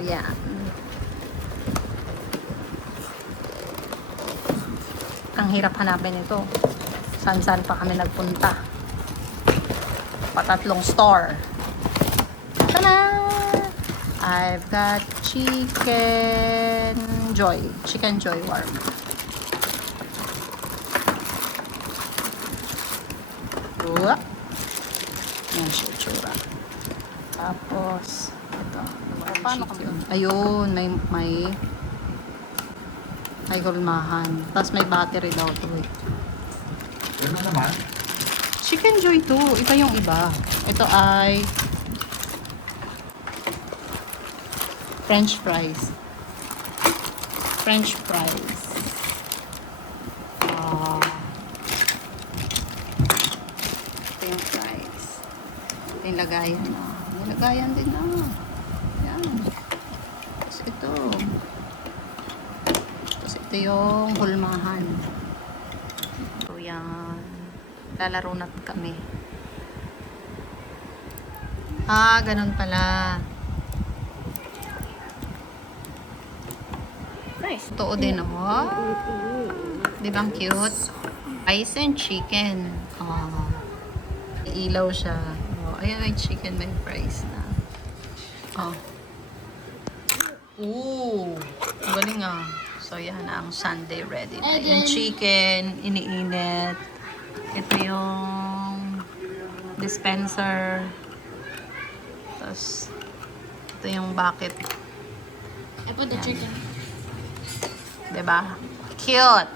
yan. Ang hirap hanapin ito. Saan-saan pa kami nagpunta. Patatlong store. Tada! I've got Chicken Joy warm. Yan siya itsura. Tapos, ito. Paano kami? Ayun, may hulmahan. Tapos may battery daw to eh. Ano naman? Chicken Joy to. Iba yung iba. Ito ay French fries. French fries. Ito yung fries. Ito yung lagayan na. May lagayan din na. Yan. Tapos ito. Tapos ito yung hulmahan. So yan. Lalaro na kami. Ganun pala. Nice. Totoo din, oh. Di ba ang cute? Rice and chicken. Ilaw siya. Ayan, may chicken, may fries na. Ooh, galing ah. So, yan ang sundae ready na. Yung chicken, iniinit. Ito yung dispenser. Tapos, ito yung bucket. I put the chicken. Diba? Cute!